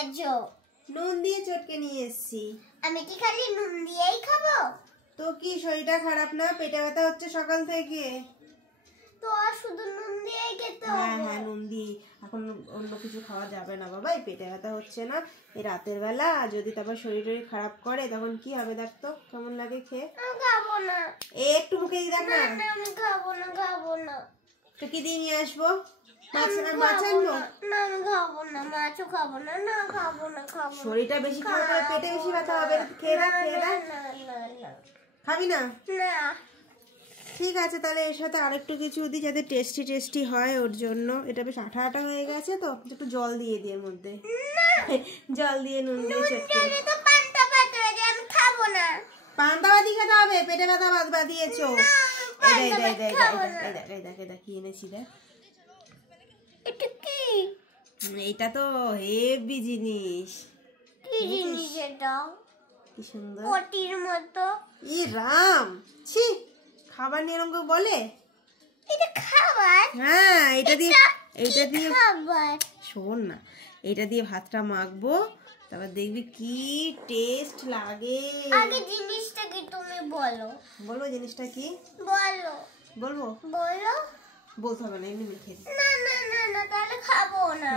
এনেছো? নুন দিয়ে চটকে নিয়ে এসেছি। আমি কি খালি নুন দিয়েই খাবো? তো কি শরীরটা খারাপ না? পেটে ব্যথা হচ্ছে সকাল থেকে। তো আর শুধু নুন দিয়েই খেতে হবে? হ্যাঁ হ্যাঁ, নুন দিয়ে। এখন অন্য কিছু খাওয়া যাবে না বাবা, এই পেটে ব্যথা হচ্ছে না, এই রাতের বেলা যদি তারপর শরীর খারাপ করে তখন কি হবে দেখ তো, কেমন লাগে খেয়ে। আমি খাবো না। একটু মুখে দিয়ে দেখ না। আমি খাবো না। তো কি দিয়ে নিয়ে আসবো? মাছ আনবো? না আমি খাবো না, মাছও খাবো না। না খাবো না। শরীরটা বেশি খারাপ হলে পেটে বেশি ব্যথা হবে। খেয়ে দেখ। খাবি না? না। ঠিক আছে, তাহলে এর সাথে আরেকটু কিছু দিই যাতে টেস্টি হয় ওর জন্য। এটা বেশ আঠা আঠা হয়ে গেছে, তো একটু জল দিয়ে দিই এর মধ্যে। জল দিয়ে নুন দিয়ে চটকে। তো পান্তা ভাত হয়ে যায়, আমি খাবো না। পান্তা ভাতই খেতে হবে, পেটে ব্যথা বাদিয়েছো। এই দেখ কি এনেছি দেখ। এটা কি? এইটা তো হেভি জিনিস। কি জিনিস এটা? কি সুন্দর, পটির মতো। ই রাম, ছি, খাবার নিয়ে এরকম বলে? এটা খাবার? হ্যাঁ, এইটা দিয়ে খাবার। শোন না, এটা দিয়ে ভাতটা মাখবো, তারপর দেখবি কি টেস্ট লাগে। আগে জিনিসটা কি তুমি বলো? বলবো জিনিসটা কি? বলবো। বলতে হবে না, এমনি মেখে দিই। না তাহলে খাবো না।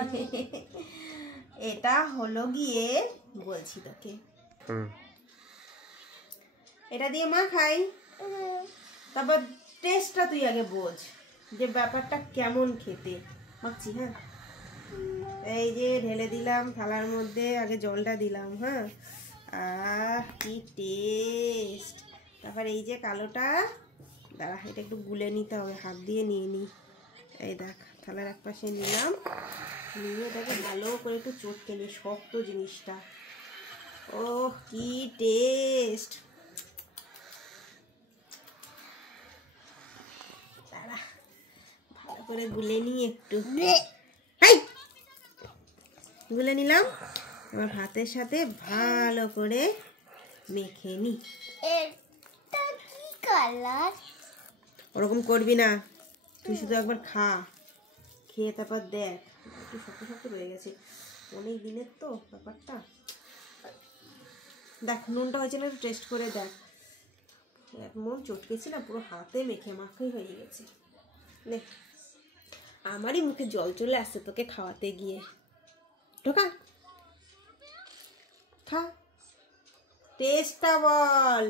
এটা হলো গিয়ে, বলছি তোকে, এটা দিয়ে মাখাই, তারপর টেস্টটা তুই আগে বোঝ যে ব্যাপারটা কেমন খেতে। মাখছি, হ্যাঁ, এই যে ঢেলে দিলাম থালার মধ্যে, আগে জলটা দিলাম, হ্যাঁ, কি টেস্ট। তারপর এই যে কালোটা, দাঁড়া, এটা একটু গুলে নিতে হবে, হাত দিয়ে নিয়ে নিই। এই দেখ, থালার এক পাশে নিলাম, নিয়ে এটাকে ভালো করে একটু চটকে নিই, শক্ত জিনিসটা। ওহ কি টেস্ট। দাঁড়া, ভালো করে গুলে নিই একটু। গুলে নিলাম, এবার ভাতের সাথে ভালো করে মেখে নি। এটা কি কালার? ওরকম করবি না, তুই শুধু একবার খেয়ে তারপর দেখ। একটু শক্ত রয়ে গেছে, অনেক দিনের তো ব্যাপারটা। দেখ নুনটা হয়েছে না, একটু টেস্ট করে দেখ। এমন চটকেছি না, পুরো হাতে মাখাই হয়ে গেছে। দেখ, আমারই মুখে জল চলে আসছে তোকে খাওয়াতে গিয়ে। ঢোকা, খা, টেস্টটা বল।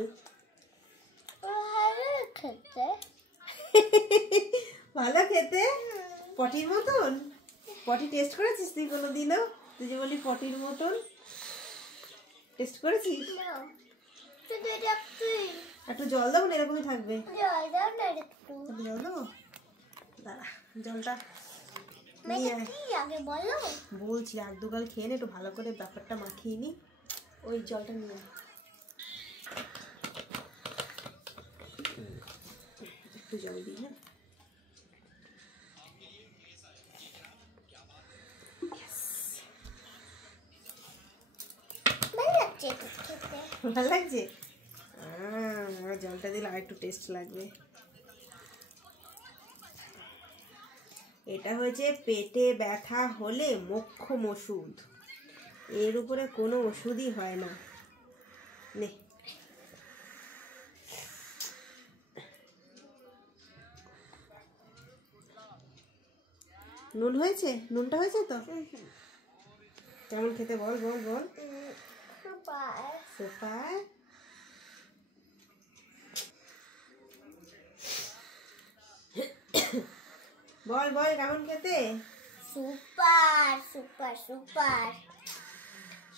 ভালো খেতে, পটির মতন। পটি টেস্ট করেছিস তুই কোনোদিনও? তুই যে বলি পটির মতন, টেস্ট করেছিস? একটু জল দেবো না, এরকমই থাকবে। জল দেবো, দাঁড়া, জলটা বলছি, এক দুগাল খেয়ে নে, একটু ভালো করে ব্যাপারটা মাখিয়ে নি। ওই জলটা নিয়ে একটু জল দিই, হ্যাঁ, ভালো লাগছে। জলটা দিলে আর একটু টেস্ট লাগবে। এটা হয়েছে পেটে ব্যথা হলে মোক্ষম ওষুধ, এর উপরে কোনো ওষুধই হয় না। নে, নুন হয়েছে? নুনটা হয়েছে তো? কেমন খেতে বল বল বল। সুপার। বল বল কেমন খেতে? Super super super.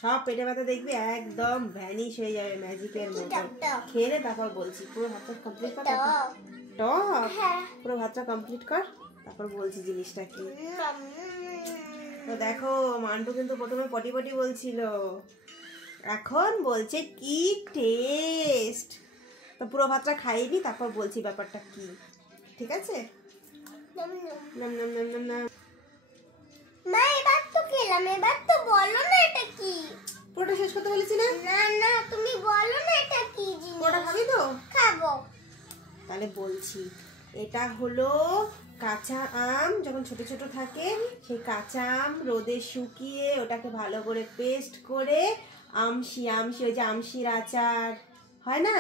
সব পেটে ব্যথা দেখবি একদম ভ্যানিশ হয়ে যাবে ম্যাজিকের মতো। খেয়ে নে, তারপর বলছি। পুরো ভাতটা কমপ্লিট কর। পুরো ভাতটা কমপ্লিট কর, তারপর বলছি জিনিসটা কি। তো দেখো, মান্টু কিন্তু প্রথমে পটি পটি বলছিল, এখন বলছে কি টেস্ট। তো পুরো ভাতটা খাইনি, তারপর বলছি ব্যাপারটা কি, ঠিক আছে? নাম নাম নাম নাম নাম। মা এবার তো খেলাম, এবার তো বলো না এটা কি। পুরোটা শেষ করতে বলেছি না? না তুমি বলো না এটা কি জিনিস। পুরোটা খাবি তো? খাবো। তাহলে বলছি, এটা হলো কাঁচা আম যখন ছোট ছোট থাকে সেই কাঁচা আম রোদে শুকিয়ে ওটাকে ভালো করে পেস্ট করে আমশি ওই যে আমশির আচার হয় না,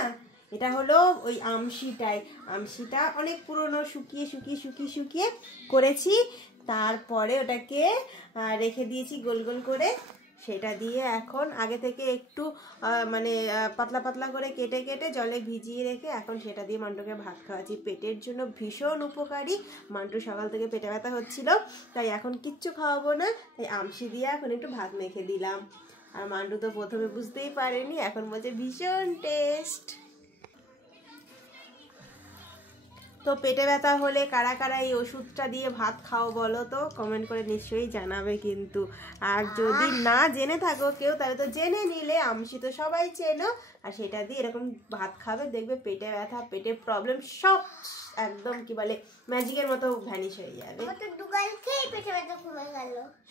এটা হলো ওই আমশিটা অনেক পুরনো, শুকিয়ে শুকিয়ে শুকিয়ে শুকিয়ে করেছি। তারপরে ওটাকে রেখে দিয়েছি গোল গোল করে। সেটা দিয়ে এখন আগে থেকে একটু মানে পাতলা পাতলা করে কেটে কেটে জলে ভিজিয়ে রেখে এখন সেটা দিয়ে মান্টুকে ভাত খাওয়াচ্ছি। পেটের জন্য ভীষণ উপকারী। মান্টু সকাল থেকে পেটে ব্যথা হচ্ছিল, তাই এখন কিচ্ছু খাওয়াবো না, তাই আমশি দিয়ে এখন একটু ভাত মেখে দিলাম। আর মান্টু তো প্রথমে বুঝতেই পারেনি, এখন বলছে ভীষণ টেস্ট। তো পেটে ব্যথা হলে কারা কারা এই ওষুধটা দিয়ে ভাত খাও বলো তো, কমেন্ট করে নিশ্চয়ই জানাবে কিন্তু। আর যদি না জেনে থাকো কেউ, তাহলে তো জেনে নিলে, আমশি তো সবাই চেনো। আর সেটা দিয়ে এরকম ভাত খাবে, দেখবে পেটে ব্যথা, পেটের প্রবলেম সব একদম কি বলে ম্যাজিকের মতো ভ্যানিশ হয়ে যাবে।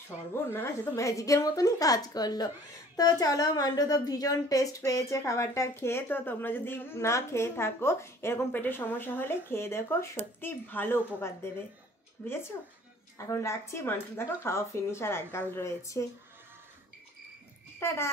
সর্বনাশ, সে তো ম্যাজিকের মতনই কাজ করলো। তো চলো, মান্টু তো ভীষণ টেস্ট পেয়েছে খাবারটা খেয়ে। তো তোমরা যদি না খেয়ে থাকো, এরকম পেটের সমস্যা হলে খেয়ে দেখো, সত্যি ভালো উপকার দেবে, বুঝেছো? এখন রাখছি, মান্টু দেখো খাওয়া ফিনিশ, আর এক গাল রয়েছে। টাটা।